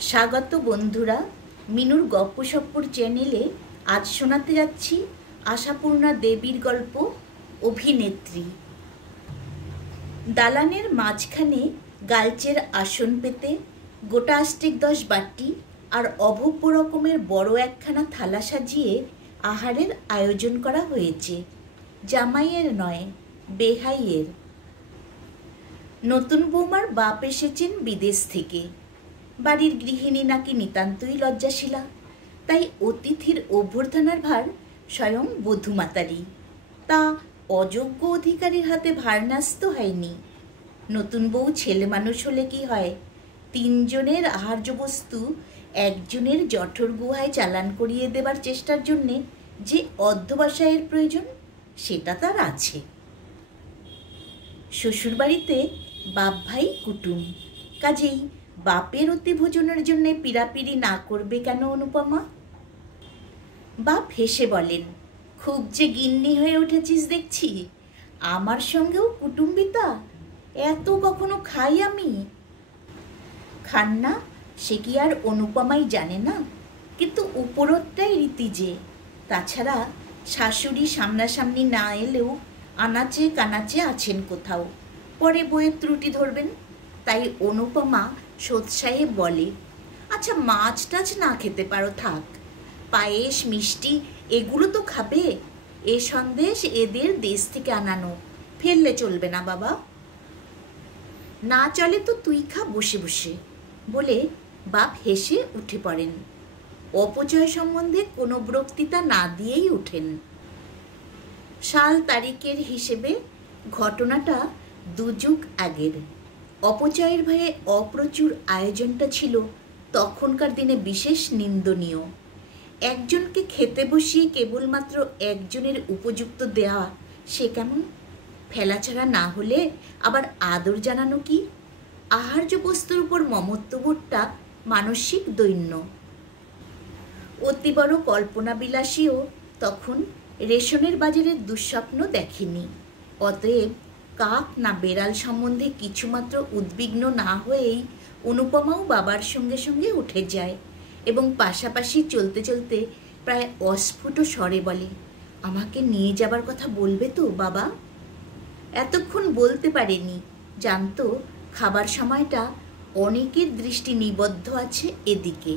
স্বাগত বন্ধুরা, মিনুর গপ্পসপ্পর চ্যানেলে আজ শোনাতে যাচ্ছি আশাপূর্ণা দেবীর গল্প অভিনেত্রী। দালানের মাঝখানে গালচের আসন পেতে গোটা আষ্টেক 10 বাটি আর অভব্য রকমের বড় একখানা থালা সাজিয়ে আহারের আয়োজন করা হয়েছে। জামাইয়ের নয়, বেহাইয়ের। নতুন বৌমার বাপ এসেছেন বিদেশ থেকে। বাড়ির গৃহিণী নাকি নিতান্তই লজ্জাশীলা, তাই অতিথির অভ্যর্থনার ভার স্বয়ং বধূমাতারই। তা অযোগ্য অধিকারীর হাতে ভার ন্যস্ত হয়নি। নতুন বউ ছেলে মানুষ হলে কি হয়, 3 জনের আহার্য বস্তু একজনের জঠর গুহায় চালান করিয়ে দেবার চেষ্টার জন্যে যে অধ্যবসায়ের প্রয়োজন সেটা তার আছে। শ্বশুরবাড়িতে বাপ ভাই কুটুম, কাজেই বাপের অতি ভোজনের জন্যে পিড়াপিড়ি না করবে কেন অনুপমা? বাপ হেসে বলেন, খুব যে গিন্নি হয়ে উঠেছিস দেখছি, আমার সঙ্গেও কুটুম্বিতা? এত কখনো খাই আমি? খান না সে কি আর অনুপমাই জানে না, কিন্তু উপরটাই রীতি যে। তাছাড়া শাশুড়ি সামনাসামনি না এলেও আনাচে কানাচে আছেন কোথাও, পরে বইয়ের ত্রুটি ধরবেন। তাই অনুপমা সোৎসাহে বলে, আচ্ছা মাছ টাছ না খেতে পারো থাক, পায়েস মিষ্টি এগুলো তো খাবে। এ সন্দেশ এদের দেশ থেকে আনানো, ফেললে চলবে না বাবা। না চলে তো তুই খা বসে বসে, বলে বাপ হেসে উঠে পড়েন। অপচয় সম্বন্ধে কোনো বক্তৃতা না দিয়েই উঠেন। সাল তারিখের হিসেবে ঘটনাটা 2 যুগ আগের। অপচয়ের ভয়ে অপ্রচুর আয়োজনটা ছিল তখনকার দিনে বিশেষ নিন্দনীয়। একজনকে খেতে বসিয়ে কেবলমাত্র একজনের উপযুক্ত দেওয়া সে কেমন? ফেলাছাড়া না হলে আবার আদর জানানো কি? আহার্য বস্তুর উপর মমত্ববোধটা মানসিক দৈন্য। অতি বড় কল্পনাবিলাসীও তখন রেশনের বাজারের দুঃস্বপ্ন দেখেনি। অতএব কাক না বেড়াল সম্বন্ধে কিছুমাত্র উদ্বিগ্ন না হয়েই অনুপমাও বাবার সঙ্গে সঙ্গে উঠে যায় এবং পাশাপাশি চলতে চলতে প্রায় অস্ফুট স্বরে বলে, আমাকে নিয়ে যাবার কথা বলবে তো বাবা? এতক্ষণ বলতে পারেনি, জানতো খাবার সময়টা অনেকের দৃষ্টি নিবদ্ধ আছে এদিকে।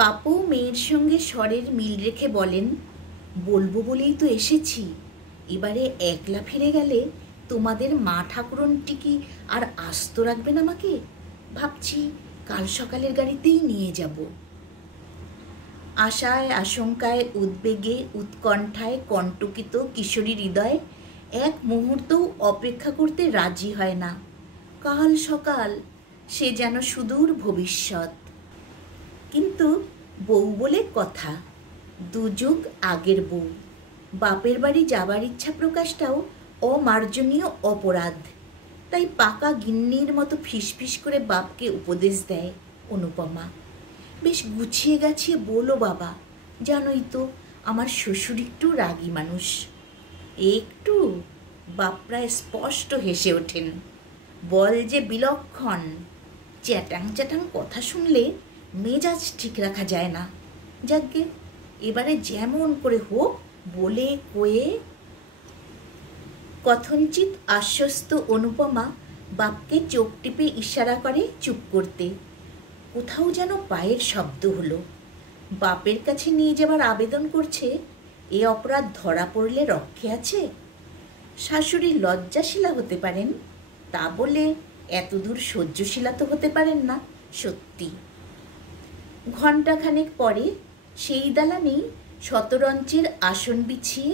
বাপু মেয়ের সঙ্গে স্বরের মিল রেখে বলেন, বলবো বলেই তো এসেছি, এবারে একলা ফিরে গেলে তোমাদের মা ঠাকুরনটি কি আর আস্ত রাখবেন আমাকে? ভাবছি কাল সকালের গাড়িতেই নিয়ে যাব। আশায় আশঙ্কায় উদ্বেগে উৎকণ্ঠায় কণ্টকিত কিশোরী হৃদয় এক মুহূর্তও অপেক্ষা করতে রাজি হয় না। কাল সকাল সে যেন সুদূর ভবিষ্যৎ। কিন্তু বউ বলে কথা, 2 যুগ আগের বউ। বাপের বাড়ি যাবার ইচ্ছা প্রকাশটাও অমার্জনীয় অপরাধ। তাই পাকা গিন্নির মতো ফিসফিস করে বাপকে উপদেশ দেয় অনুপমা, বেশ গুছিয়ে গাছিয়ে বলো বাবা, জানোই তো আমার শ্বশুর একটু রাগী মানুষ। একটু? বাপ প্রায় স্পষ্ট হেসে ওঠেন, বল যে বিলক্ষণ। চ্যাটাং চ্যাটাং কথা শুনলে মেজাজ ঠিক রাখা যায় না। যাকগে, এবারে যেমন করে হোক বলে কয়ে। কথঞ্চিত আশ্বস্ত অনুপমা বাপকে চোখ টিপে ইশারা করে চুপ করতে। কোথাও যেন পায়ের শব্দ হলো। বাপের কাছে নিয়ে যাবার আবেদন করছে, এ অপরাধ ধরা পড়লে রক্ষে আছে? শাশুড়ি লজ্জাশীলা হতে পারেন, তা বলে এতদূর সহ্যশীলা তো হতে পারেন না সত্যি। ঘণ্টাখানেক পরে সেই দালানেই শতরঞ্চের আসন বিছিয়ে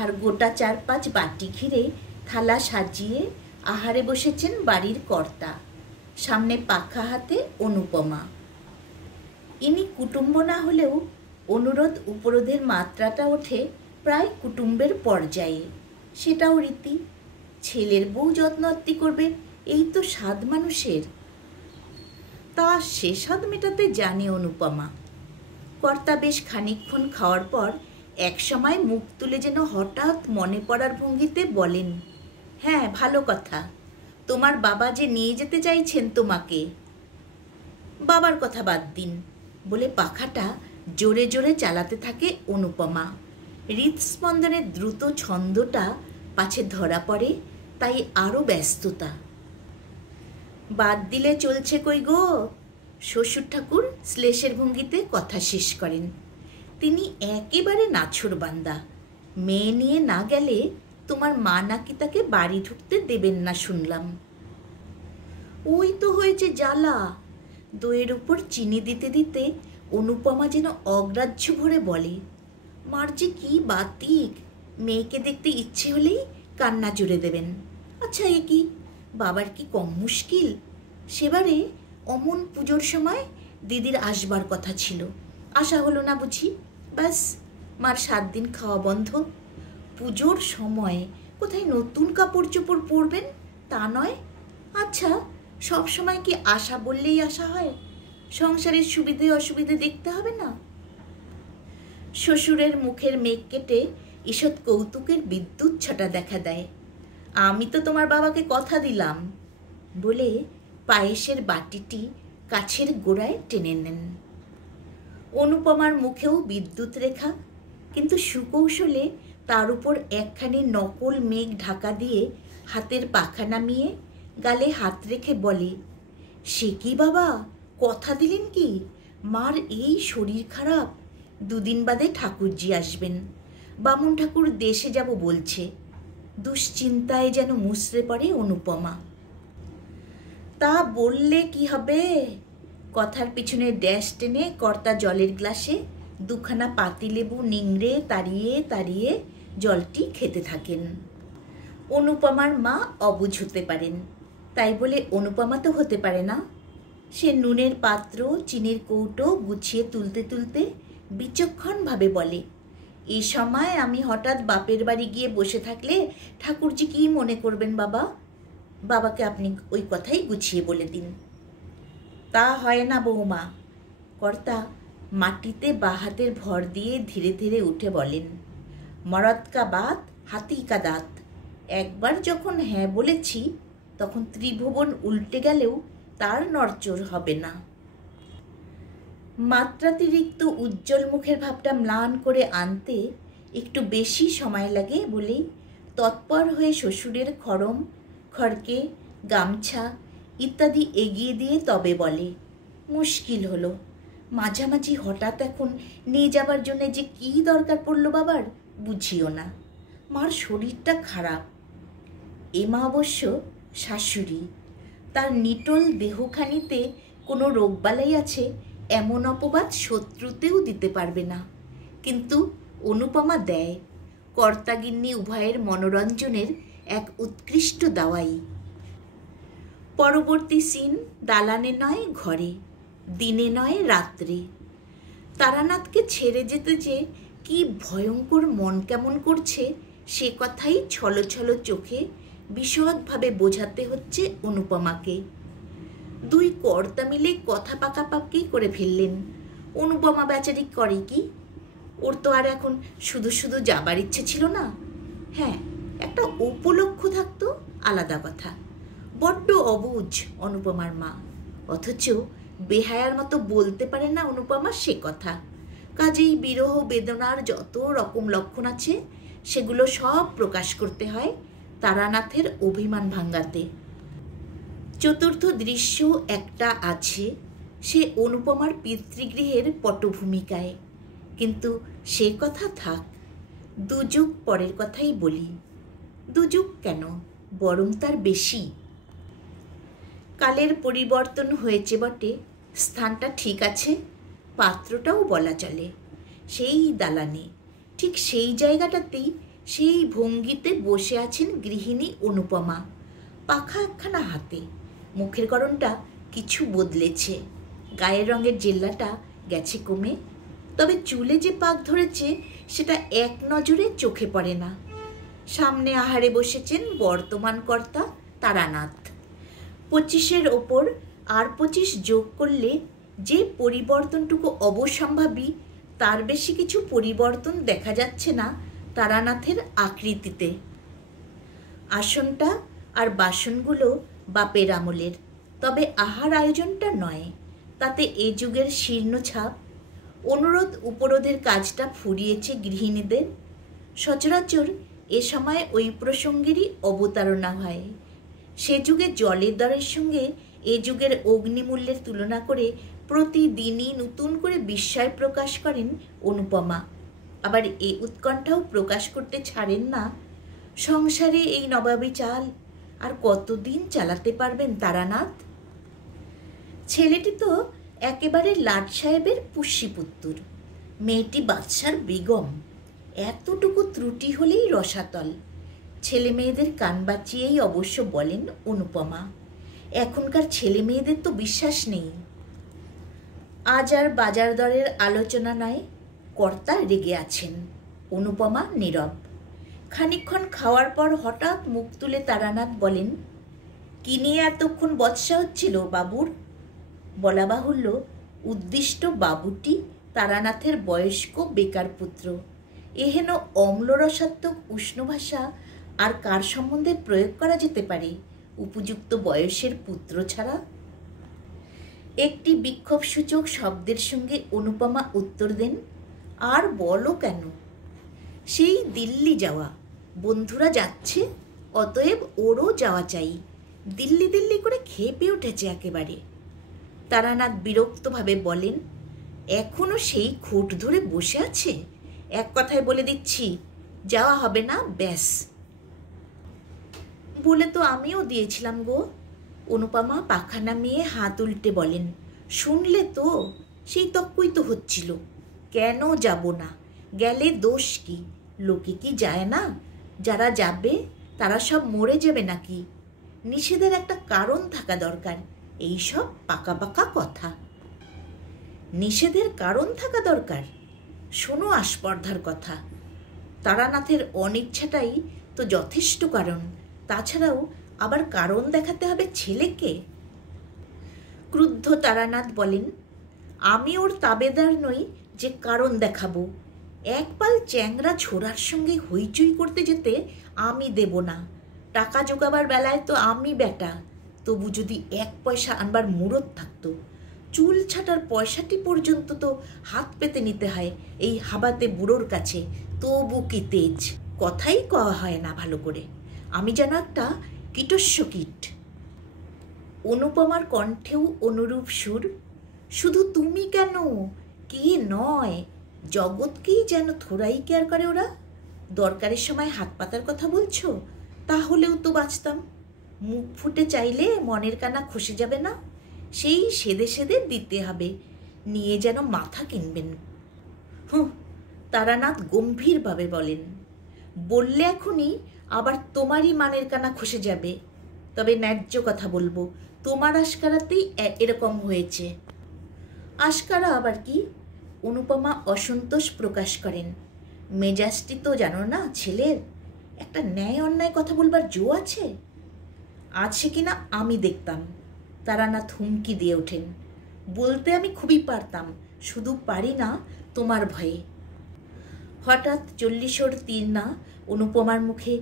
আর গোটা 4-5 বাটি ঘিরে থালা সাজিয়ে আহারে বসেছেন বাড়ির কর্তা, সামনে পাখা হাতে অনুপমা। ইনি কুটুম্ব না হলেও অনুরোধ উপরোধের মাত্রাটা ওঠে প্রায় কুটুম্বের পর্যায়ে। সেটাও রীতি। ছেলের বউ যত্নআত্তি করবে, এই তো স্বাদ মানুষের। তা সে স্বাদ মেটাতে জানে অনুপমা। কর্তা বেশ খানিকক্ষণ খাওয়ার পর একসময় মুখ তুলে যেন হঠাৎ মনে পড়ার ভঙ্গিতে বলেন, হ্যাঁ ভালো কথা, তোমার বাবা যে নিয়ে যেতে চাইছেন তোমাকে। বাবার কথা বাদ দিন বলে পাখাটা জোরে জোরে চালাতে থাকে অনুপমা। হৃদস্পন্দনের দ্রুত ছন্দটা পাছে ধরা পড়ে, তাই আরও ব্যস্ততা। বাদ দিলে চলছে কই গো? শ্বশুর ঠাকুর শ্লেষের ভঙ্গিতে কথা শেষ করেন। তিনি একেবারে নাছোড়বান্দা। মেয়ে নিয়ে না গেলে তোমার মা নাকি তাকে বাড়ি ঢুকতে দেবেন না শুনলাম। ওই তো হয়েছে জ্বালা। দইয়ের উপর চিনি দিতে দিতে অনুপমা যেন অগ্রাহ্য ভরে বলে, মার যে কি বাতিক, মেয়েকে দেখতে ইচ্ছে হলেই কান্না জুড়ে দেবেন। আচ্ছা এ কি, বাবার কি কম মুশকিল? সেবারে অমন পুজোর সময় দিদির আসবার কথা ছিল, আসা হলো না বুঝি, ব্যাস মার 7 দিন খাওয়া বন্ধ। পুজোর সময় কোথায় নতুন কাপড় চোপড় পরবেন তা নয়। আচ্ছা সব সময় কি আশা বললেই আশা হয়? সংসারের সুবিধে অসুবিধে দেখতে হবে না? শ্বশুরের মুখের মেঘ কেটে ঈষৎ কৌতুকের বিদ্যুৎ ছটা দেখা দেয়। আমি তো তোমার বাবাকে কথা দিলাম বলে পায়েসের বাটিটি কাছের গোড়ায় টেনে নেন। অনুপমার মুখেও বিদ্যুৎ রেখা, কিন্তু সুকৌশলে তার উপর একখানি নকল মেঘ ঢাকা দিয়ে হাতের পাখা নামিয়ে গালে হাত রেখে বলে, সে কি বাবা, কথা দিলেন কি? মার এই শরীর খারাপ, 2 দিন বাদে ঠাকুরজি আসবেন, বামুন ঠাকুর দেশে যাব বলছে। দুশ্চিন্তায় যেন মুচড়ে পড়ে অনুপমা। তা বললে কি হবে? কথার পিছনে ড্যাশ টেনে কর্তা জলের গ্লাসে 2খানা পাতিলেবু নিংড়ে তাড়িয়ে তাড়িয়ে জলটি খেতে থাকেন। অনুপমার মা অবুঝ হতে পারেন, তাই বলে অনুপমা তো হতে পারে না। সে নুনের পাত্র চিনির কৌটো গুছিয়ে তুলতে তুলতে বিচক্ষণভাবে বলে, এই সময় আমি হঠাৎ বাপের বাড়ি গিয়ে বসে থাকলে ঠাকুরজি কি মনে করবেন বাবা? বাবাকে আপনি ওই কথাই গুছিয়ে বলে দিন। তা হয় না বৌমা। কর্তা মাটিতে বাহাতের ভর দিয়ে ধীরে ধীরে উঠে বলেন, মরদ কা বাত হাতি কা দাঁত। একবার যখন হ্যাঁ বলেছি তখন ত্রিভুবন উল্টে গেলেও তার নড়চড় হবে না। মাত্রাতিরিক্ত উজ্জ্বল মুখের ভাবটা ম্লান করে আনতে একটু বেশি সময় লাগে বলেই তৎপর হয়ে শ্বশুরের খড়ম, খড়কে, গামছা ইত্যাদি এগিয়ে দিয়ে তবে বলে, মুশকিল হলো, মাঝামাঝি হঠাৎ এখন নিয়ে যাবার জন্য যে কী দরকার পড়লো বাবার বুঝিও না। মার শরীরটা খারাপ। এমা অবশ্য শাশুড়ি, তার নিটোল দেহখানিতে কোনো রোগবালাই আছে এমন অপবাদ শত্রুতেও দিতে পারবে না, কিন্তু অনুপমা দেয়। কর্তাগিন্নি উভয়ের মনোরঞ্জনের এক উৎকৃষ্ট দাওয়াই। পরবর্তী সিন দালানে নয় ঘরে, দিনে নয় রাত্রে। তারানাথকে ছেড়ে যেতে যে কি ভয়ঙ্কর মন কেমন করছে সে কথাই ছলো ছলো চোখে বিশদভাবে বোঝাতে হচ্ছে অনুপমাকে। 2 কর্তা মিলে কথা পাকাপাকি করে ফেললেন। অনুপমা বেচারি করে কি? ওর তো আর এখন শুধু শুধু যাবার ইচ্ছে ছিল না। হ্যাঁ, একটা উপলক্ষ থাকতো আলাদা কথা। বড্ড অবুঝ অনুপমার মা, অথচ বেহায়ার মতো বলতে পারে না অনুপমা সে কথা। কাজেই বিরহ বেদনার যত রকম লক্ষণ আছে সেগুলো সব প্রকাশ করতে হয় তারানাথের অভিমান ভাঙ্গাতে। চতুর্থ দৃশ্য একটা আছে, সে অনুপমার পিতৃগৃহের পটভূমিকায়, কিন্তু সে কথা থাক, 2 যুগ পরের কথাই বলি। 2 যুগ কেন, বরং তার বেশি। কালের পরিবর্তন হয়েছে বটে, স্থানটা ঠিক আছে, পাত্রটাও বলা চলে। সেই দালানে ঠিক সেই জায়গাটাতেই সেই ভঙ্গিতে বসে আছেন গৃহিণী অনুপমা, পাখা একখানা হাতে। মুখের গড়নটা কিছু বদলেছে, গায়ের রঙের জেল্লাটা গেছে কমে, তবে চুলে যে পাক ধরেছে সেটা এক নজরে চোখে পড়ে না। সামনে আহারে বসেছেন বর্তমান কর্তা তারানাথ। 25-এর ওপর আর 25 যোগ করলে যে পরিবর্তনটুকু অবশ্যম্ভাবী তার বেশি কিছু পরিবর্তন দেখা যাচ্ছে না তারানাথের আকৃতিতে। আসনটা আর বাসনগুলো বাপের আমলের, তবে আহার আয়োজনটা নয়। তাতে এ যুগের শীর্ণ ছাপ। অনুরোধ উপরোধের কাজটা ফুরিয়েছে গৃহিণীদের। সচরাচর এ সময় ওই প্রসঙ্গেরই অবতারণা হয়। সে যুগে জলের দরের সঙ্গে এ যুগের অগ্নিমূল্যের তুলনা করে প্রতিদিনই নতুন করে বিস্ময় প্রকাশ করেন অনুপমা। আবার এই উৎকণ্ঠাও প্রকাশ করতে ছাড়েন না, সংসারে এই নবাবী চাল আর কতদিন চালাতে পারবেন তারানাথ? ছেলেটি তো একেবারে লাট সাহেবের পুষ্যিপুত্তুর, মেয়েটি বাদশার বেগম। এতটুকু ত্রুটি হলেই রসাতল। ছেলে মেয়েদের কান বাঁচিয়েই অবশ্য বলেন অনুপমা। এখনকার ছেলে মেয়েদের তো বিশ্বাস নেই। আজ আর বাজার দরের আলোচনা নয়, কর্তা রেগে আছেন। অনুপমা নীরব। খানিকক্ষণ খাওয়ার পর হঠাৎ মুখ তুলে তারানাথ বলেন, কি নিয়ে এতক্ষণ বচসা হচ্ছিল বাবুর? বলা বাহুল্য, উদ্দিষ্ট বাবুটি তারানাথের বয়স্ক বেকার পুত্র। এহেন অম্লরসাত্মক উষ্ণ ভাষা আর কার সম্বন্ধে প্রয়োগ করা যেতে পারে উপযুক্ত বয়সের পুত্র ছাড়া? একটি বিক্ষোভসূচক শব্দের সঙ্গে অনুপমা উত্তর দেন, আর বলো কেন? সেই দিল্লি যাওয়া, বন্ধুরা যাচ্ছে, অতএব ওরও যাওয়া চাই। দিল্লি দিল্লি করে খেপে উঠেছে একেবারে। তারানাথ বিরক্তভাবে বলেন, এখনো সেই খুঁট ধরে বসে আছে? এক কথায় বলে দিচ্ছি, যাওয়া হবে না, ব্যাস। বলে তো আমিও দিয়েছিলাম গো। অনুপমা পাখা নামিয়ে হাত উল্টে বলেন, শুনলে তো? সেই তক্কই তো হচ্ছিল। কেন যাব না? গেলে দোষ কি? লোকে কি যায় না? যারা যাবে তারা সব মরে যাবে নাকি? নিষেধের একটা কারণ থাকা দরকার। এই সব পাকা পাকা কথা। নিষেধের কারণ থাকা দরকার? শোনো আস্পর্ধার কথা। তারানাথের অনিচ্ছাটাই তো যথেষ্ট কারণ। তাছাড়াও আবার কারণ দেখাতে হবে ছেলেকে? ক্রুদ্ধ তারানাথ বলেন, আমি ওর তাবেদার নই যে কারণ দেখাবো। এক পাল চ্যাংরা ছোড়ার সঙ্গে হইচই করতে যেতে আমি দেব না। টাকা জোগাবার বেলায় তো আমি বেটা, তবু যদি এক পয়সা আনবার মুরত থাকতো। চুল ছাটার পয়সাটি পর্যন্ত তো হাত পেতে নিতে হয় এই হাবাতে বুড়োর কাছে, তবু কি তেজ। কথাই কওয়া হয় না ভালো করে। আমি যেন একটা কীটস্য কীট। অনুপমার কণ্ঠেও অনুরূপ সুর। শুধু তুমি কেন, কে নয়, জগৎকেই যেন থোড়াই কেয়ার করে ওরা। দরকারের সময় হাত পাতার কথা বলছো? তাহলেও তো বাঁচতাম। মুখ ফুটে চাইলে মনের কানা খসে যাবে না? সেই সেদে সেদে দিতে হবে, নিয়ে যেন মাথা কিনবেন। তারানাথ গম্ভীরভাবে বলেন, বললে এখনই আবার তোমারই মানের কানা খসে যাবে। তবে ন্যায্য কথা বলবো, তোমার আশকারাতেই এরকম হয়েছে। আশকারা আবার কি? অনুপমা অসন্তোষ প্রকাশ করেন। মেজাজটি তো জানো না ছেলের, একটা ন্যায় অন্যায় কথা বলবার জো আছে? আছে কিনা আমি দেখতাম। তারানাথ হুমকি দিয়ে ওঠেন, বলতে আমি খুবই পারতাম, শুধু পারি না তোমার ভয়ে। হঠাৎ 40 তীর না অনুপমার মুখে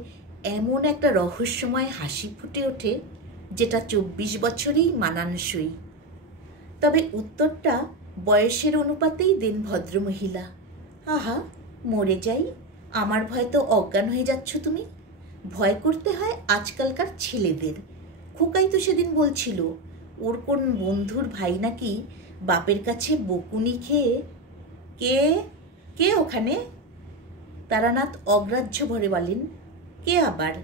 এমন একটা রহস্যময় হাসি ফুটে ওঠে যেটা 24 বছরেই মানানসই। তবে উত্তরটা বয়সের অনুপাতেই দেন ভদ্রমহিলা। আহা, মরে যাই, আমার ভয় তো অজ্ঞান হয়ে যাচ্ছ তুমি। ভয় করতে হয় আজকালকার ছেলেদের। খোকাই তো সেদিন বলছিল ওর কোন বন্ধুর ভাই নাকি বাপের কাছে বকুনি খেয়ে। কে কে ওখানে? তারানাথ অগ্রাহ্য ভরে বলেন, কে আবার?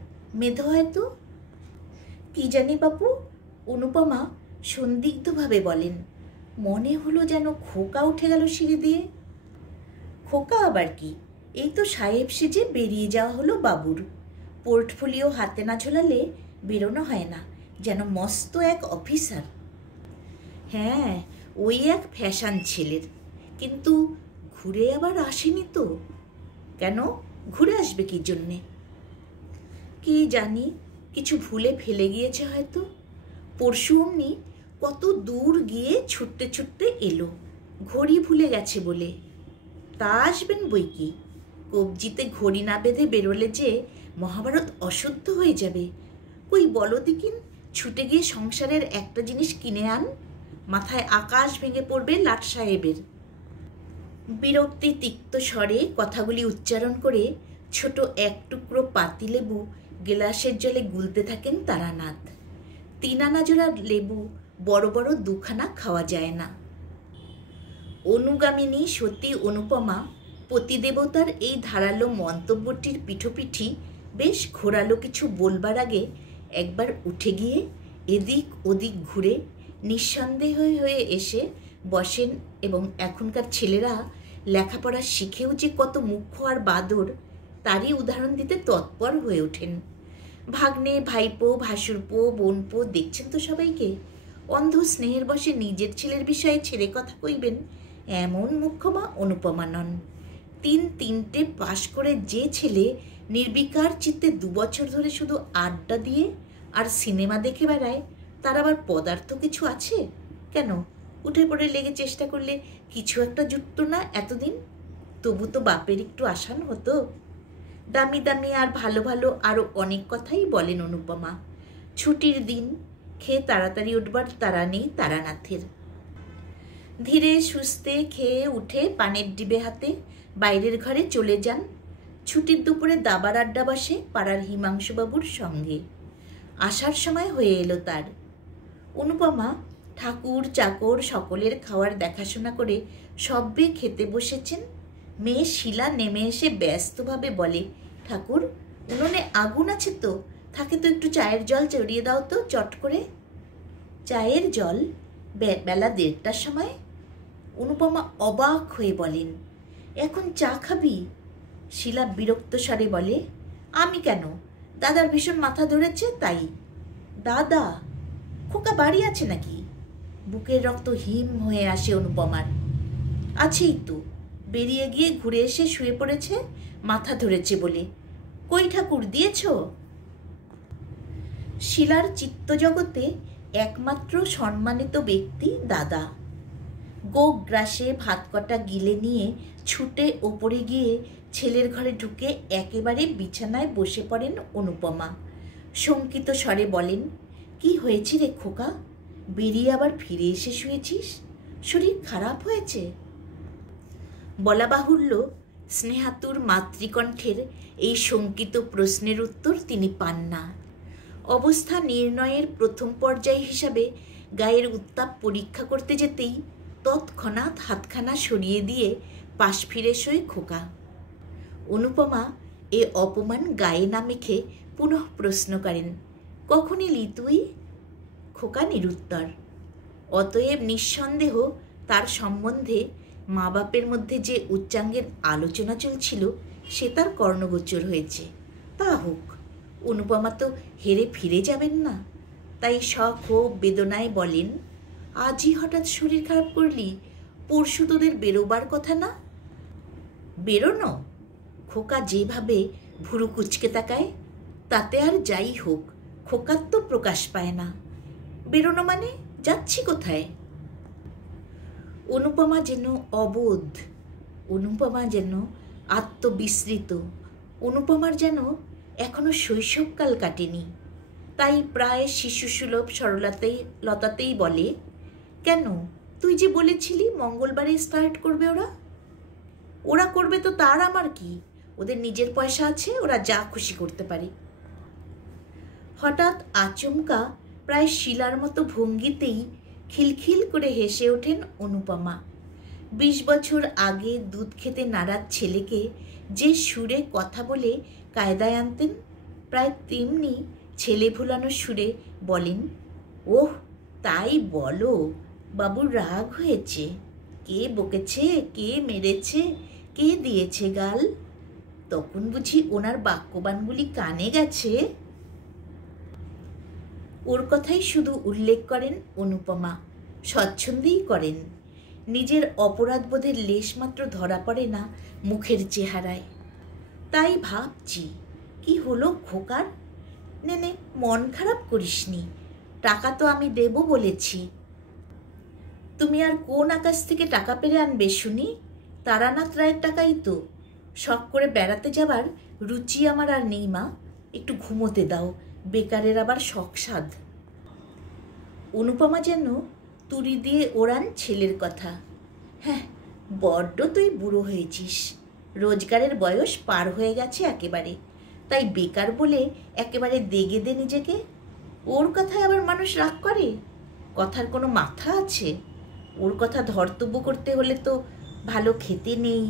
মেধো হয়তো। কি জানি বাপু, অনুপমা সন্দিগ্ধভাবে বলেন। মনে হলো যেন খোকা উঠে গেল সিঁড়ি দিয়ে। খোকা আবার কি? এই তো সাহেব সেজে বেরিয়ে যাওয়া হলো বাবুর। পোর্টফোলিও হাতে না ঝোলালে বেরোনো হয় না, যেন মস্ত এক অফিসার। হ্যাঁ, ওই এক ফ্যাশন ছেলের। কিন্তু ঘুরে আবার আসেনি তো। কেন ঘুরে আসবে কি জন্যে? কি জানি, কিছু ভুলে ফেলে গিয়েছে হয়তো। পরশু অমনি কত দূর গিয়ে ছুটতে ছুটতে এলো, ঘড়ি ভুলে গেছে বলে। তা আসবেন বই কি, কবজিতে ঘড়ি না বেঁধে বেরোলে যে মহাভারত অশুদ্ধ হয়ে যাবে। কই বলো দেখিন, ছুটে গিয়ে সংসারের একটা জিনিস কিনে আন, মাথায় আকাশ ভেঙে পড়বে লাট সাহেবের। বিরক্তি তিক্ত স্বরে কথাগুলি উচ্চারণ করে ছোট এক টুকরো পাতিলেবু গেলাসের জলে গুলতে থাকেন তারানাথ। 3 আনা জোড়া লেবু বড় বড় 2খানা খাওয়া যায় না। অনুগামিনী সতী অনুপমা পতিদেবতার এই ধারালো মন্তব্যটির পিঠোপিঠি বেশ ঘোরালো কিছু বলবার আগে একবার উঠে গিয়ে এদিক ওদিক ঘুরে নিঃসন্দেহ হয়ে এসে বসেন এবং এখনকার ছেলেরা লেখাপড়া শিখেও যে কত মুখ্য আর বাদর তারই উদাহরণ দিতে তৎপর হয়ে ওঠেন। ভাগ্নে, ভাইপো, ভাসুরপো, বোনপো দেখছেন তো সবাইকে। অন্ধ স্নেহের বশে নিজের ছেলের বিষয়ে ছেড়ে কথা কইবেন এমন মুখ্যমা অনুপমা নন। 3টে পাশ করে যে ছেলে নির্বিকার চিত্তে 2 বছর ধরে শুধু আড্ডা দিয়ে আর সিনেমা দেখে বেড়ায়, তার আবার পদার্থ কিছু আছে? কেন উঠে পড়ে লেগে চেষ্টা করলে কিছু একটা জুটত না এতদিন? তবু তো বাপের একটু আসান হতো। দামি দামি আর ভালো ভালো আরও অনেক কথাই বলেন অনুপমা। ছুটির দিন, খেয়ে তাড়াতাড়ি উঠবার তাড়া নেই তারানাথের। ধীরে সুস্থে খেয়ে উঠে পানের ডিবে হাতে বাইরের ঘরে চলে যান। ছুটির দুপুরে দাবার আড্ডা বসে পাড়ার হিমাংশুবাবুর সঙ্গে। আসার সময় হয়ে এলো তার। অনুপমা ঠাকুর চাকর সকলের খাওয়ার দেখাশোনা করে সব্বে খেতে বসেছেন। মেয়ে শিলা নেমে এসে ব্যস্তভাবে বলে, ঠাকুর, উনুনে আগুন আছে তো? থাকে তো একটু চায়ের জল চড়িয়ে দাও তো চট করে। চায়ের জল? বেলা 1:30টার সময়? অনুপমা অবাক হয়ে বলেন, এখন চা খাবি? শিলা বিরক্ত স্বরে বলে, আমি কেন? দাদার ভীষণ মাথা ধরেছে তাই। দাদা? খোকা বাড়ি আছে নাকি? বুকের রক্ত হিম হয়ে আসে অনুপমার। আছেই তো, বেরিয়ে গিয়ে ঘুরে এসে শুয়ে পড়েছে মাথা ধরেছে বলে। কই ঠাকুর, দিয়েছ? শিলার চিত্তজগতে একমাত্র সম্মানিত ব্যক্তি দাদা। গোগ গ্রাসে ভাত কটা গিলে নিয়ে ছুটে ওপরে গিয়ে ছেলের ঘরে ঢুকে একেবারে বিছানায় বসে পড়েন অনুপমা। শঙ্কিত স্বরে বলেন, কি হয়েছে রে খোকা? বেরিয়ে আবার ফিরে এসে শুয়েছিস? শরীর খারাপ হয়েছে? বলা বাহুল্য, স্নেহাতুর মাতৃকণ্ঠের এই শঙ্কিত প্রশ্নের উত্তর তিনি পান না। অবস্থা নির্ণয়ের প্রথম পর্যায় হিসাবে গায়ের উত্তাপ পরীক্ষা করতে যেতেই তৎক্ষণাৎ হাতখানা সরিয়ে দিয়ে পাশ ফিরে শোয় খোকা। অনুপমা এ অপমান গায়ে না মেখে পুনঃ প্রশ্ন করেন, কখন এলি তুই? খোকা নিরুত্তর। অতএব নিঃসন্দেহ তার সম্বন্ধে মা বাপের মধ্যে যে উচ্চাঙ্গের আলোচনা চলছিল সে তার কর্ণগোচর হয়েছে। তা হোক, অনুপমা তো হেরে ফিরে যাবেন না। তাই সক্ষোভ বেদনায় বলেন, আজই হঠাৎ শরীর খারাপ করলি? পরশু তোদের বেরোবার কথা না? বেরোনো? খোকা যেভাবে ভুরু কুচকে তাকায়, তাতে আর যাই হোক খোকার তো প্রকাশ পায় না। বেরোনো মানে? যাচ্ছি কোথায়? অনুপমা যেন অবোধ, অনুপমা যেন আত্মবিস্মৃত, অনুপমার যেন এখনো শৈশবকাল কাটেনি। তাই প্রায় শিশুসুলভ সরলতাতেই বলে, কেন, তুই যে বলেছিলি মঙ্গলবারে স্টার্ট করবে ওরা? ওরা করবে তো তার আমার কি? ওদের নিজের পয়সা আছে, ওরা যা খুশি করতে পারে। হঠাৎ আচমকা প্রায় শিলার মতো ভঙ্গিতেই খিলখিল করে হেসে ওঠেন অনুপমা। 20 বছর আগে দুধ খেতে নাড়ার ছেলেকে যে সুরে কথা বলে কায়দায় আনতেন, প্রায় তেমনি ছেলে ভুলানো সুরে বলেন, ওহ তাই বলো, বাবুর রাগ হয়েছে? কে বকেছে, কে মেরেছে, কে দিয়েছে গাল? তখন বুঝি ওনার বাক্যবানগুলি কানে গেছে? ওর কথাই শুধু উল্লেখ করেন অনুপমা, স্বচ্ছন্দেই করেন। নিজের অপরাধবোধের লেশমাত্র ধরা পড়ে না মুখের চেহারায়। তাই ভাবছি, কি হলো খোকার? নে মন খারাপ করিসনি, টাকা তো আমি দেব বলেছি। তুমি আর কোন আকাশ থেকে টাকা পেরে আনবে শুনি? তারানাথ রায়ের টাকাই তো। শখ করে বেড়াতে যাবার রুচি আমার আর নেই মা, একটু ঘুমোতে দাও, বেকারের আবার শখ সাধ। অনুপমা যেন তুড়ি দিয়ে ওড়ান ছেলের কথা। হ্যাঁ, বড্ড তুই বুড়ো হয়েছিস, রোজগারের বয়স পার হয়ে গেছে একেবারে, তাই বেকার বলে একেবারে দেগে দে নিজেকে। ওর কথায় আবার মানুষ রাগ করে? কথার কোনো মাথা আছে? ওর কথা ধর্তব্য করতে হলে তো ভালো খেতে নেই,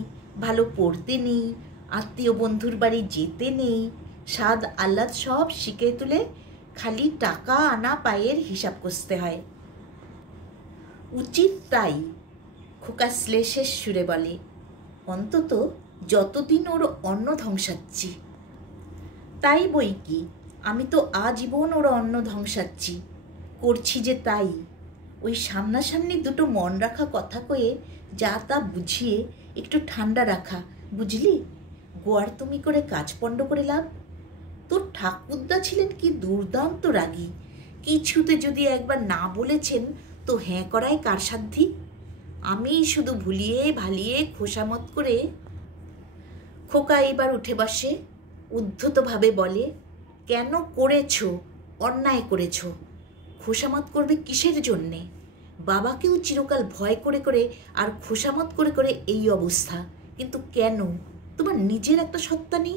ভালো পড়তে নেই, আত্মীয় বন্ধুর বাড়ি যেতে নেই, স্বাদ আহ্লাদ সব শিখে তুলে খালি টাকা আনা পায়ের হিসাব কষতে হয়। উচিত তাই, খোকা শ্লেষের সুরে বলে। অন্তত যতদিন ওর অন্ন ধ্বংসাচ্ছি। তাই বই কি, আমি তো আজীবন ওর অন্ন ধ্বংসাচ্ছি, করছি যে তাই। ওই সামনাসামনি দুটো মন রাখা কথা কয়ে যা তা বুঝিয়ে একটু ঠান্ডা রাখা, বুঝলি? গোয়ার তুমি করে কাজ পণ্ড করে লাভ। তোর ঠাকুরদা ছিলেন কি দুর্দান্ত রাগী, কিছুতে যদি একবার না বলেছেন তো হ্যাঁ করায় কার সাধ্যি? আমি শুধু ভুলিয়ে ভালিয়ে খোসামত করে। খোকা এবার উঠে বসে, উদ্ধতভাবে বলে, কেন করেছ? অন্যায় করেছ। খোসামত করবে কিসের জন্যে? বাবাকেও চিরকাল ভয় করে করে আর খোসামত করে করে এই অবস্থা, কিন্তু কেন? তোমার নিজের একটা সত্তা নেই,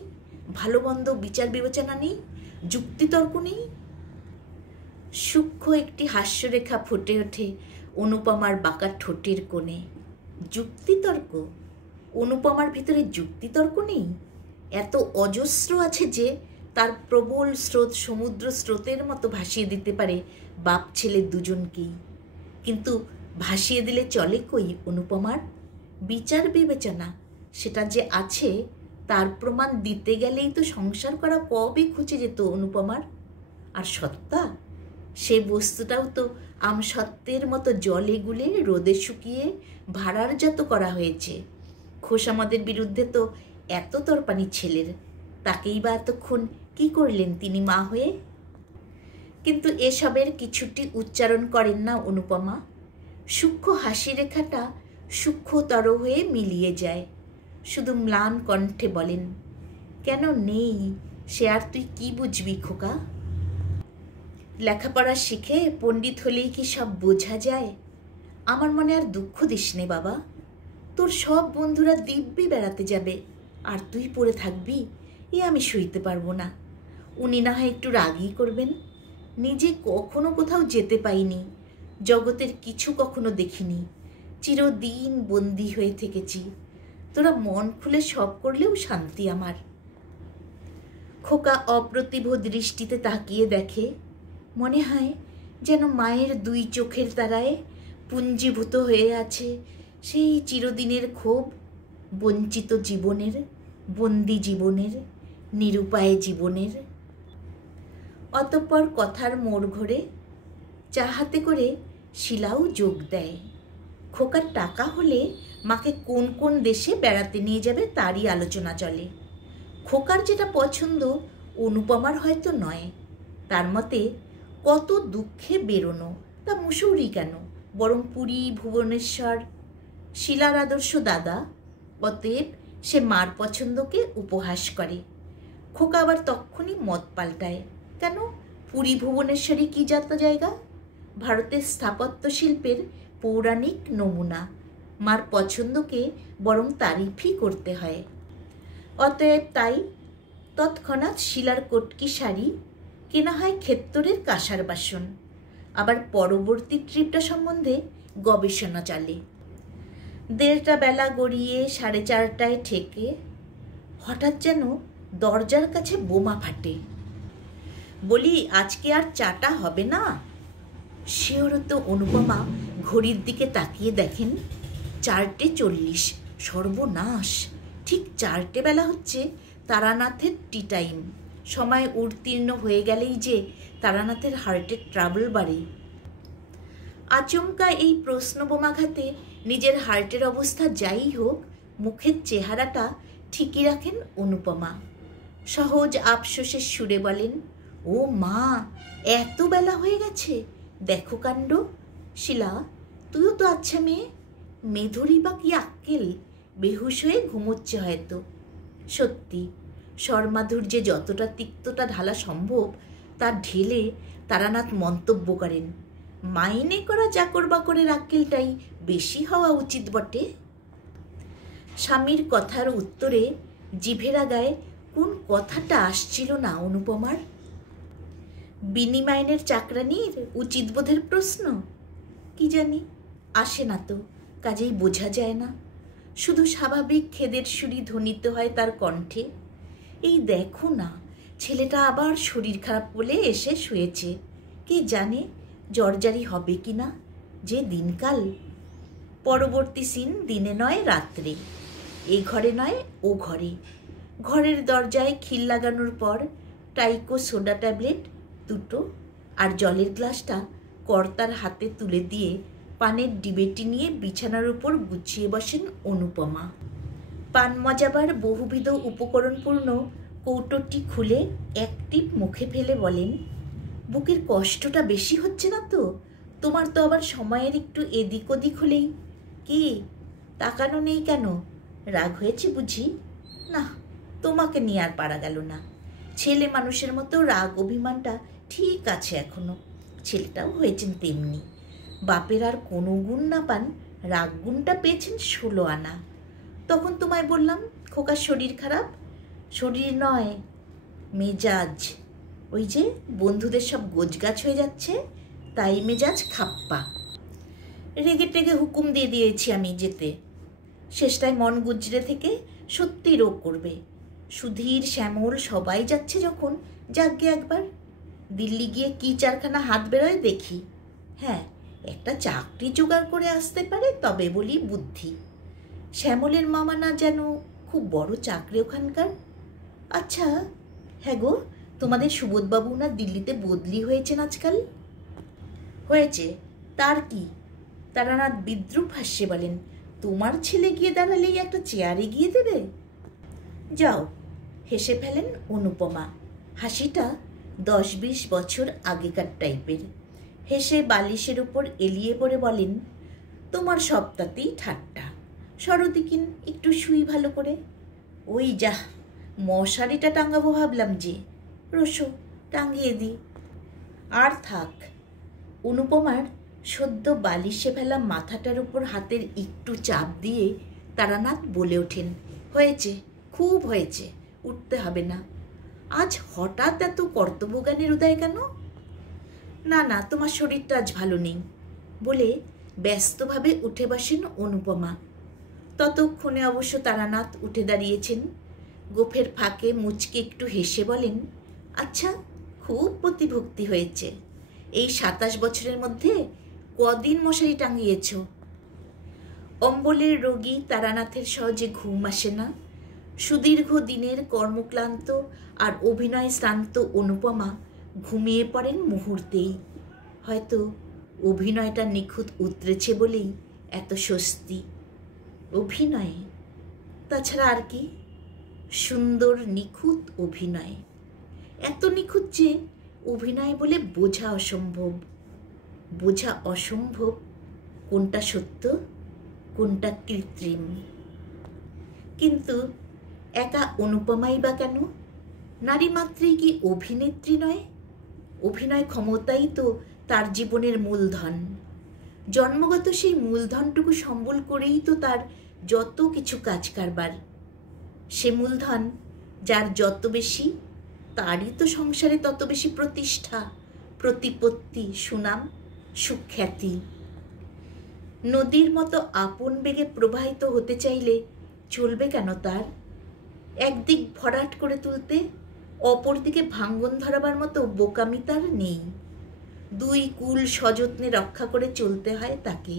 ভালো মন্দ বিচার বিবেচনা নেই, যুক্তিতর্ক নেই। সূক্ষ্ম একটি হাস্যরেখা ফুটে ওঠে অনুপমার বাঁকা ঠোঁটের কোণে। যুক্তিতর্ক? অনুপমার ভিতরে যুক্তিতর্ক নেই? এত অজস্র আছে যে তার প্রবল স্রোত সমুদ্র স্রোতের মতো ভাসিয়ে দিতে পারে বাপ ছেলে দুজনকেই। কিন্তু ভাসিয়ে দিলে চলে কই অনুপমার? বিচার বিবেচনা সেটা যে আছে তার প্রমাণ দিতে গেলেই তো সংসার করা কবে খুঁজে যেত অনুপমার। আর সত্তা, সে বস্তুটাও তো আমসত্ত্বের মতো জলে গুলে রোদে শুকিয়ে ভাড়ার যত করা হয়েছে। খোসামদের বিরুদ্ধে তো এত তরপানি ছেলের, তাকেই বা এতক্ষণ কি করলেন তিনি মা হয়ে? কিন্তু এসবের কিছুটি উচ্চারণ করেন না অনুপমা। সূক্ষ্ম হাসি রেখাটা সূক্ষ্মতর হয়ে মিলিয়ে যায়। শুধু ম্লান কণ্ঠে বলেন, কেন নেই সে আর তুই কি বুঝবি খোকা? লেখাপড়া শিখে পণ্ডিত হলেই কি সব বোঝা যায়? আমার মনে আর দুঃখ দিস নে বাবা, তোর সব বন্ধুরা দিব্যি বেড়াতে যাবে আর তুই পড়ে থাকবি, এ আমি সইতে পারবো না। উনি না হয় একটু রাগই করবেন, নিজে কখনো কোথাও যেতে পাইনি, জগতের কিছু কখনো দেখিনি, চিরদিন বন্দি হয়ে থেকেছি, তোরা মন খুলে সব করলেও শান্তি আমার। খোকা অপ্রতিভ দৃষ্টিতে তাকিয়ে দেখে, মনে হয় যেন মায়ের দুই চোখের তারায় পুঞ্জীভূত হয়ে আছে সেই চিরদিনের ক্ষোভ, বঞ্চিত জীবনের, বন্দি জীবনের, নিরুপায় জীবনের। অতঃপর কথার মোড় ঘোরে, চা হাতে করে শিলাও যোগ দেয়। খোকার টাকা হলে মাকে কোন কোন দেশে বেড়াতে নিয়ে যাবে তারই আলোচনা চলে। খোকার যেটা পছন্দ অনুপমার হয়তো নয়। তার মতে কত দুঃখে বেরোনো, তা মুসৌরি কেন, বরং পুরী ভুবনেশ্বর। শিলার আদর্শ দাদা, অতএব সে মার পছন্দকে উপহাস করে। খোকা আবার তক্ষুনি মত পাল্টায়, কেন পুরী ভুবনেশ্বরই কি যাত্রা জায়গা? ভারতের স্থাপত্য শিল্পের পৌরাণিক নমুনা, মার পছন্দকে বরং তারিফই করতে হয়। অতএব তাই তৎক্ষণাৎ শিলার কটকি শাড়ি কেনা হয় ক্ষেত্তরের কাঁসার বাসন। আবার পরবর্তী ট্রিপটা সম্বন্ধে গবেষণা চলে। 1:30 বেলা গড়িয়ে 4:30টায় ঠেকে হঠাৎ যেন দরজার কাছে বোমা ফাটে। বলি, আজকে আর চাটা হবে না? শিহরিত অনুপমা ঘড়ির দিকে তাকিয়ে দেখেন 4:40। সর্বনাশ, ঠিক 4টে বেলা হচ্ছে তারানাথের টি টাইম। সময় উত্তীর্ণ হয়ে গেলেই যে তারানাথের হার্টের ট্রাবল বাড়ে। আচমকা এই প্রশ্ন বোমাঘাতে নিজের হার্টের অবস্থা যাই হোক, মুখের চেহারাটা ঠিকই রাখেন অনুপমা। সহজ আফসোসের সুরে বলেন, ও মা, এত বেলা হয়ে গেছে, দেখো কাণ্ড। শিলা, তুইও তো আচ্ছা মেয়ে, মেধুরী বা কি আক্কেল, বেহুশ হয়ে ঘুমোচ্ছে হয়তো। সত্যি, স্বরমাধুর্যে যতটা তিক্ততা ঢালা সম্ভব তার ঢেলে তারানাথ মন্তব্য করেন, মাইনে করা চাকর বাকরের আক্কেলটাই বেশি হওয়া উচিত বটে। স্বামীর কথার উত্তরে জিভের আগায় কোন কথাটা আসছিল না অনুপমার। বিনিমাইনের চাকরানির উচিত বোধের প্রশ্ন, কি জানি, আসে না তো, কাজেই বোঝা যায় না। শুধু স্বাভাবিক খেদের সুরি ধ্বনিত হয় তার কণ্ঠে। এই দেখো না, ছেলেটা আবার শরীর খারাপ বলে এসে শুয়েছে। কে জানে জর্জারি হবে কি না, যে দিনকাল। পরবর্তী সিন দিনে নয় রাত্রে, এই ঘরে নয় ও ঘরে। ঘরের দরজায় খিল লাগানোর পর টাইকো সোডা ট্যাবলেট দুটো আর জলের গ্লাসটা কর্তার হাতে তুলে দিয়ে পানের ডিবেটি নিয়ে বিছানার উপর গুছিয়ে বসেন অনুপমা। পান মজাবার বহুবিধ উপকরণপূর্ণ কৌটোটি খুলে এক টিপ মুখে ফেলে বলেন, বুকের কষ্টটা বেশি হচ্ছে না তো? তোমার তো আবার সময়ের একটু এদিক ওদিক হলেই। কি তাকানো নেই কেন? রাগ হয়েছে বুঝি? না, তোমাকে নিয়ে আর পারা গেল না। ছেলে মানুষের মতো রাগ অভিমানটা ঠিক আছে এখনো। ছেলেটাও হয়েছেন তেমনি। বাপের আর কোনো গুণ না পান, রাগ গুণটা পেয়েছেন 16 আনা। তখন তোমায় বললাম খোকার শরীর খারাপ। শরীর নয়, মেজাজ। ওই যে বন্ধুদের সব গোছগাছ হয়ে যাচ্ছে, তাই মেজাজ খাপ্পা। রেগে টেগে হুকুম দিয়ে দিয়েছি আমি যেতে। শেষটায় মন গুজরে থেকে সত্যি রোগ করবে। সুধীর, শ্যামল সবাই যাচ্ছে যখন, যাকগে একবার। দিল্লি গিয়ে কি চারখানা হাত বেরোয় দেখি। হ্যাঁ, একটা চাকরি জোগাড় করে আসতে পারে তবে বলি বুদ্ধি। শ্যামলের মামা না যেন খুব বড় চাকরি ওখানকার। আচ্ছা, হ্যাঁ গো, তোমাদের সুবোধবাবু না দিল্লিতে বদলি হয়েছেন আজকাল? হয়েছে, তার কি? তারানাথ বিদ্রুপ হাস্যে বলেন, তোমার ছেলে গিয়ে দাঁড়ালেই একটা চেয়ারে গিয়ে দেবে? যাও, হেসে ফেলেন অনুপমা। হাসিটা 10-20 বছর আগেকার টাইপের। হেসে বালিশের উপর এলিয়ে পড়ে বলেন, তোমার সবটাতেই ঠাট্টা। সরদিকিন একটু শুই ভালো করে। ওই যা, মশারিটা টাঙাবো ভাবলাম যে, রসো টাঙিয়ে দিই। আর থাক। অনুপমার সদ্য বালিশে ফেলা মাথাটার উপর হাতের একটু চাপ দিয়ে তারানাথ বলে ওঠেন, হয়েছে, খুব হয়েছে, উঠতে হবে না। আজ হঠাৎ এত কর্তব্যজ্ঞানের উদয় কেন? না না, তোমার শরীরটা আজ ভালো নেই বলে ব্যস্তভাবে উঠে বসেন অনুপমা। ততক্ষণে অবশ্য তারানাথ উঠে দাঁড়িয়েছেন। গোফের ফাঁকে মুচকে একটু হেসে বলেন, আচ্ছা, খুব প্রতিভক্তি হয়েছে। এই 27 বছরের মধ্যে কদিন মশারি টাঙিয়েছ? অম্বলের রোগী তারানাথের সহজে ঘুম আসে না। সুদীর্ঘ দিনের কর্মক্লান্ত আর অভিনয় শ্রান্ত অনুপমা ঘুমিয়ে পড়েন মুহূর্তেই। হয়তো অভিনয়টা নিখুঁত উতরেছে বলেই এত স্বস্তি। অভিনয়ে, তাছাড়া আর কি? সুন্দর নিখুঁত অভিনয়। এত নিখুঁত যে অভিনয় বলে বোঝা অসম্ভব। বোঝা অসম্ভব কোনটা সত্য, কোনটা কৃত্রিম। কিন্তু একা অনুপমাই বা কেন? নারী মাত্রেই কি অভিনেত্রী নয়? অভিনয় ক্ষমতাই তো তার জীবনের মূলধন। জন্মগত সেই মূলধনটুকু সম্বল করেই তো তার যত কিছু কাজ কারবার। সে মূলধন যার যত বেশি, তারই তো সংসারে তত বেশি প্রতিষ্ঠা, প্রতিপত্তি, সুনাম, সুখ্যাতি। নদীর মতো আপন বেগে প্রবাহিত হতে চাইলে চলবে কেন তার? একদিক ভরাট করে তুলতে অপরদিকে ভাঙ্গন ধরাবার মতো বোকামি তার নেই। দুই কুল সযত্নে রক্ষা করে চলতে হয় তাকে।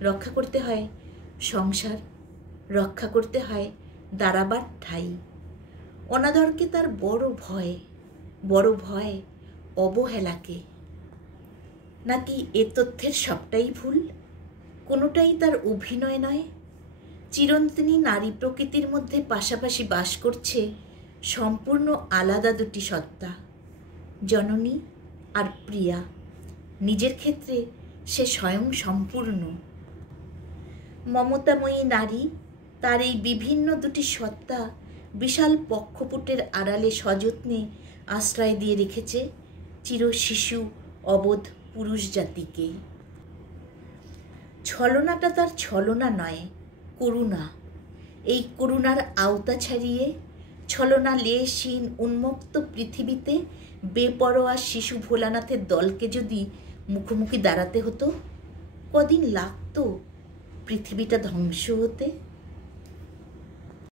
রক্ষা করতে হয় সংসার, রক্ষা করতে হয় দাঁড়াবার ঠাঁই। অনাদরকে তার বড় ভয়, বড় ভয় অবহেলাকে। নাকি এ তথ্যের সবটাই ভুল? কোনোটাই তার অভিনয় নয়? চিরন্তনী নারী প্রকৃতির মধ্যে পাশাপাশি বাস করছে সম্পূর্ণ আলাদা দুটি সত্তা, জননী আর প্রিয়া। নিজের ক্ষেত্রে সে স্বয়ং সম্পূর্ণ। মমতাময়ী নারী তার এই বিভিন্ন দুটি সত্তা বিশাল পক্ষপুটের আড়ালে সযত্নে আশ্রয় দিয়ে রেখেছে চির শিশু, অবোধ পুরুষ জাতিকে। ছলনাটা তার ছলনা নয়, করুণা। এই করুণার আওতা ছাড়িয়ে ছলনা লেশহীন উন্মুক্ত পৃথিবীতে বেপরোয়া শিশু ভোলানাথের দলকে যদি মুখোমুখি দাঁড়াতে হতো, কদিন লাগতো পৃথিবীটা ধ্বংস হতে।